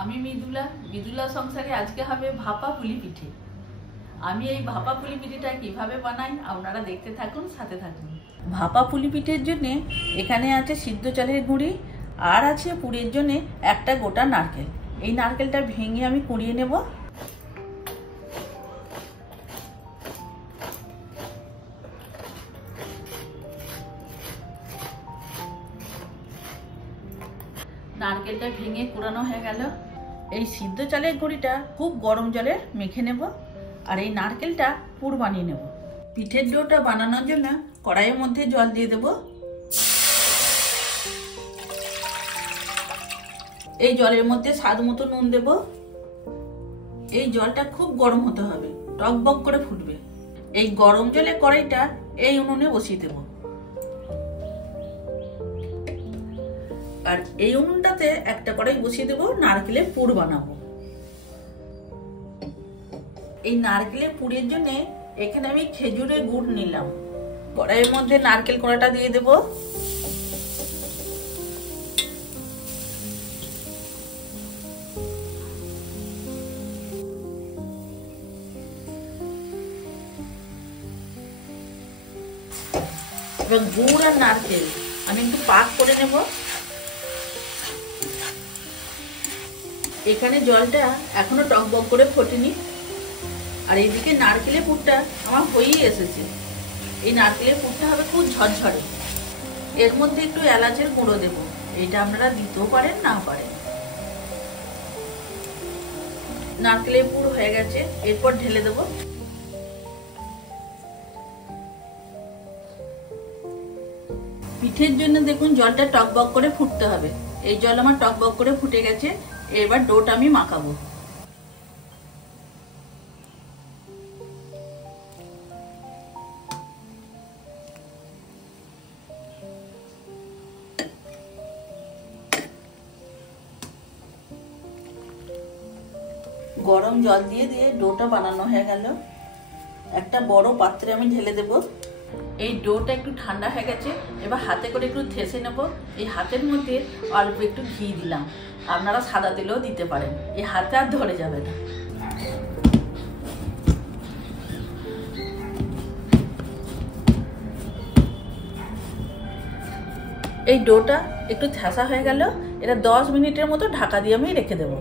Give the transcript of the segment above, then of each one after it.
আমি মৃদুলা সংসারে আজকে হবে ভাপা পুলি পিঠে। আমি এই ভাপা পুলি পিঠেটা কিভাবে বানাই আপনারা দেখতে থাকুন, সাথে থাকুন। ভাপা পুলি পিঠের জন্য এখানে আছে সিদ্ধ চালের গুঁড়ি আর আছে পুরের জন্য একটা গোটা নারকেল। এই নারকেলটা ভেঙে আমি কুড়িয়ে নেব। নারকেলটা ভেঙে কুড়ানো হয়ে গেল। এই সিদ্ধ চালের গুঁড়িটা খুব গরম জলে মেখে নেব আর এই নারকেলটা পুর বানিয়ে নেব। পিঠের ডোটা বানানোর জন্য কড়াইয়ের মধ্যে জল দিয়ে দেব। এই জলের মধ্যে স্বাদ মতো নুন দেব। এই জলটা খুব গরম হতে হবে, টকবক করে ফুটবে। এই গরম জলে কড়াইটা এই উনুনে বসিয়ে দেব। আর এই উনুনটাতে একটা কড়াই বসিয়ে দেব, নারকেলের পুর বানাবো। এই নারকেলের পুরের জন্য এখানে আমি খেজুরের গুড় নিলাম। কড়াইয়ের মধ্যে নারকেল কোড়াটা দিয়ে দেব। এবার গুড় আর নারকেল আমি একটু পাক করে নেব। এখানে জলটা এখনো টকবক করে ফোটেনি আর এইদিকে নারকেলের পুরটা আমার হয়েই এসেছে। এই নারকেলের পুরটা হবে খুব ঝরঝরে। এর মধ্যে একটু এলাচের গুঁড়ো দেব, এটা আপনারা দিতেও পারেন না পারেন। নারকেলের পুর হয়ে গেছে, এরপর ঢেলে দেব। পিঠের জন্য দেখুন জলটা টকবক করে ফুটতে হবে। এই জল আমার টকবক করে ফুটে গেছে। এবার ডোটা আমি মাখাবো। গরম জল দিয়ে দিয়ে ডোটা বানানো হয়ে গেল। একটা বড় পাত্রে আমি ঢেলে দেব। এই ডোটা একটু ঠান্ডা হয়ে গেছে, এবার হাতে করে একটু থেসে নেব। এই হাতের মধ্যে অল্প একটু ঘি দিলাম, আপনারা সাদা তেলও দিতে পারেন, এই হাতে আর ধরে যাবে না। এই ডোটা একটু থেসা হয়ে গেল, এটা 10 মিনিটের মতো ঢাকা দিয়ে আমি রেখে দেব।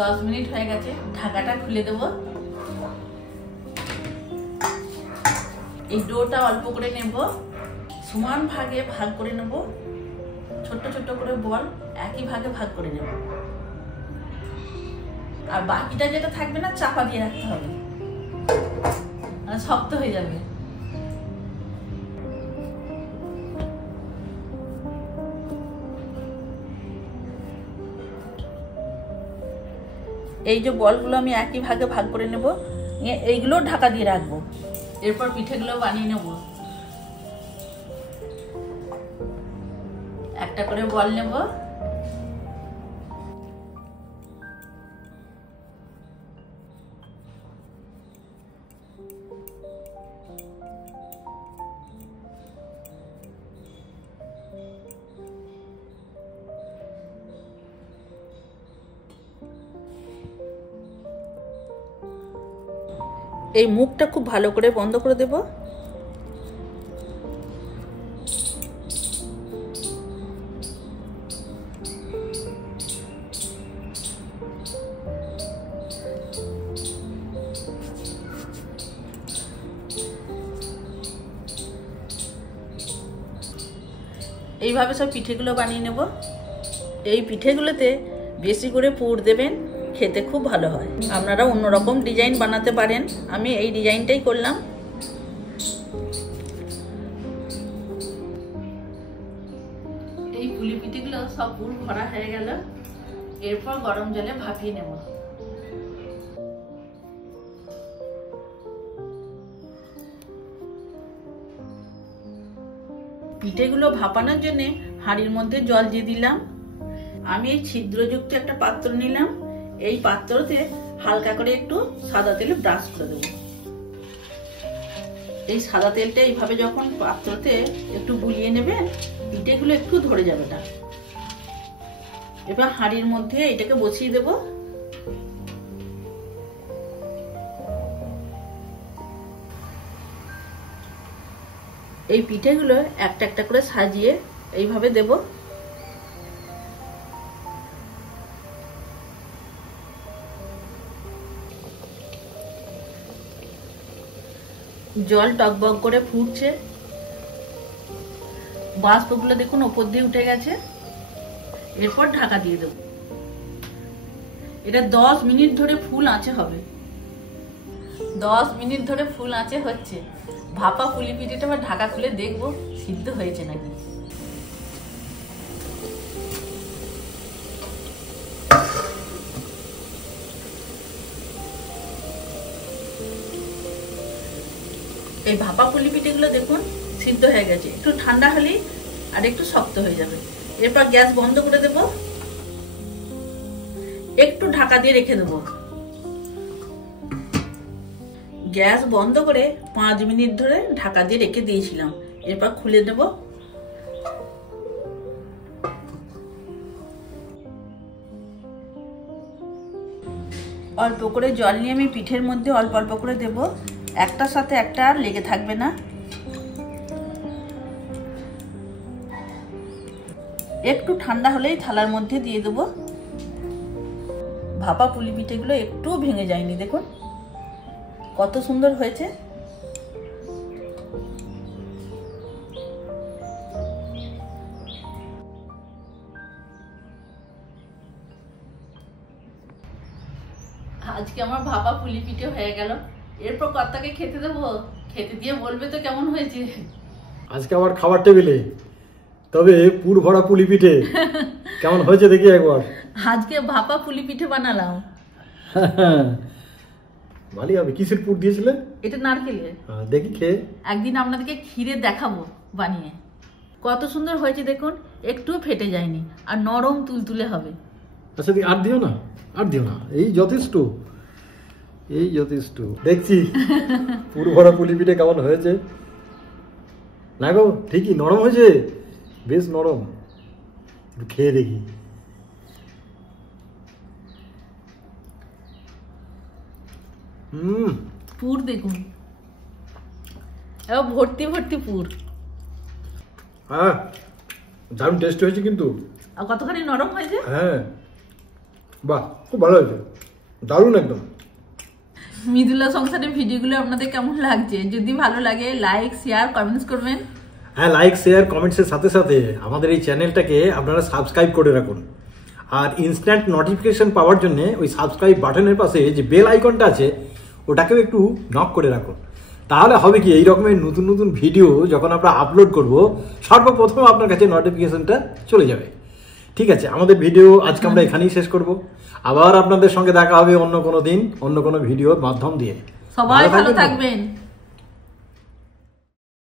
দশ মিনিট হয়ে গেছে, ঢাকাটা খুলে দেব। এই ডোটা অল্প করে নেব, সমান ভাগে ভাগ করে নেব। ছোট্ট ছোট্ট করে বল একই ভাগে ভাগ করে নেব। আর বাকিটা যেটা থাকবে না চাপা দিয়ে রাখতে হবে, শক্ত হয়ে যাবে। এই যে বলগুলো আমি একই ভাগে ভাগ করে নেব, এইগুলো ঢাকা দিয়ে রাখবো। এরপর পিঠেগুলো বানিয়ে নেব। একটা করে বল নেব। এই মুখটা খুব ভালো করে বন্ধ করে দেব। এইভাবে সব পিঠেগুলো বানিয়ে নেব। এই পিঠেগুলোতে বেশি করে পুর দেবেন, খেতে খুব ভালো হয়। আপনারা অন্যরকম ডিজাইন বানাতে পারেন, আমি এই ডিজাইনটাই করলাম। এই পুলি পিঠেগুলো সব পুর ভরা হয়ে গেল। এরপর গরম জলে ভাপিয়ে নেব। পিঠেগুলো ভাপানোর জন্য হাঁড়ির মধ্যে জল দিয়ে দিলাম। আমি এই ছিদ্রযুক্ত একটা পাত্র নিলাম। এই পাত্রতে হালকা করে একটু সাদা তেলে ব্রাশ করে দেব। এই সাদা তেলটা এইভাবে যখন পাত্রতে একটু বুলিয়ে নেবে, পিঠেগুলো একটু ধরে যাবে না। এবার হাঁড়ির মধ্যে এটাকে বসিয়ে দেব। এই পিঠেগুলো একটা একটা করে সাজিয়ে এইভাবে দেব। জল টকবক করে ফুটছে, বাষ্পগুলো দেখুন ওপর দিয়ে উঠে গেছে। এরপর ঢাকা দিয়ে দেব। এটা 10 মিনিট ধরে ফুল আঁচে হবে। 10 মিনিট ধরে ফুল আঁচে হচ্ছে। ভাপা পুলি পিঠেটা আবার ঢাকা খুলে দেখবো সিদ্ধ হয়েছে নাকি। এই ভাপা পুলি পিঠেগুলো দেখুন সিদ্ধ হয়ে গেছে। একটু ঠান্ডা হলেই আর একটু শক্ত হয়ে যাবে। এরপর গ্যাস বন্ধ করে দেব, একটু ঢাকা দিয়ে রেখে দেব। গ্যাস বন্ধ করে 5 মিনিট ধরে ঢাকা দিয়ে রেখে দিয়েছিলাম। এরপর খুলে দেব। অল্প করে জল নিয়ে আমি পিঠের মধ্যে অল্প অল্প করে দেব, একটার সাথে একটা আর লেগে থাকবে না। একটু ঠান্ডা হলেই থালার মধ্যে দিয়ে দেব। ভাপা পুলি পিঠেগুলো একটু ভেঙে যায়নি, দেখুন কত সুন্দর হয়েছে। আজকে আমার ভাপা পুলি পিঠে হয়ে গেল। এরপর কর্তাকে খেতে দেবো, খেতে দিয়ে বলবে তো কেমন হয়েছে। আজকে আমার খাবার টেবিলে তবে পুর ভরা পুলি পিঠে কেমন হয়েছে দেখি একবার। আজকে ভাপা পুলি পিঠে বানালাম। ভালোই হবে। কিসের পুর দিয়েছিলে? এটা নারকেলের। দেখি খেয়ে। একদিন আপনাদেরকে ক্ষীরে দেখাবো বানিয়ে। কত সুন্দর হয়েছে দেখুন, একটু ফেটে যায়নি আর নরম তুলতুলে হবে। আচ্ছা আর দিও না, আর দিও না, এই যথেষ্ট, এই যথেষ্ট। দেখছি পুর ভরা পুলি পিঠে কেমন হয়েছে। না গো ঠিকই নরম হয়েছে, বেশ নরম। একটু খেয়ে দেখি। পুর দেখুন, ভর্তি ভর্তি পুর। হ্যাঁ দারুণ টেস্ট হয়েছে কিন্তু। আর কতখানি নরম হয়েছে। হ্যাঁ বাহ, খুব ভালো হয়েছে, দারুণ একদম। মৃদুলা সংসারের ভিডিওগুলো আপনাদের কেমন লাগছে? যদি ভালো লাগে লাইক শেয়ার কমেন্টস করবেন। হ্যাঁ লাইক শেয়ার কমেন্টসের সাথে সাথে আমাদের এই চ্যানেলটাকে আপনারা সাবস্ক্রাইব করে রাখুন। আর ইনস্ট্যান্ট নোটিফিকেশন পাওয়ার জন্য ওই সাবস্ক্রাইব বাটনের পাশে যে বেল আইকনটা আছে ওটাকেও একটু নক করে রাখুন। তাহলে হবে কি, এই রকমের নতুন নতুন ভিডিও যখন আমরা আপলোড করব সর্বপ্রথম আপনার কাছে নোটিফিকেশনটা চলে যাবে। ঠিক আছে, আমাদের ভিডিও আজকে আমরা এখানেই শেষ করব। আবার আপনাদের সঙ্গে দেখা হবে অন্য কোনো দিন অন্য কোনো ভিডিওর মাধ্যম দিয়ে। সবাই ভালো থাকবেন।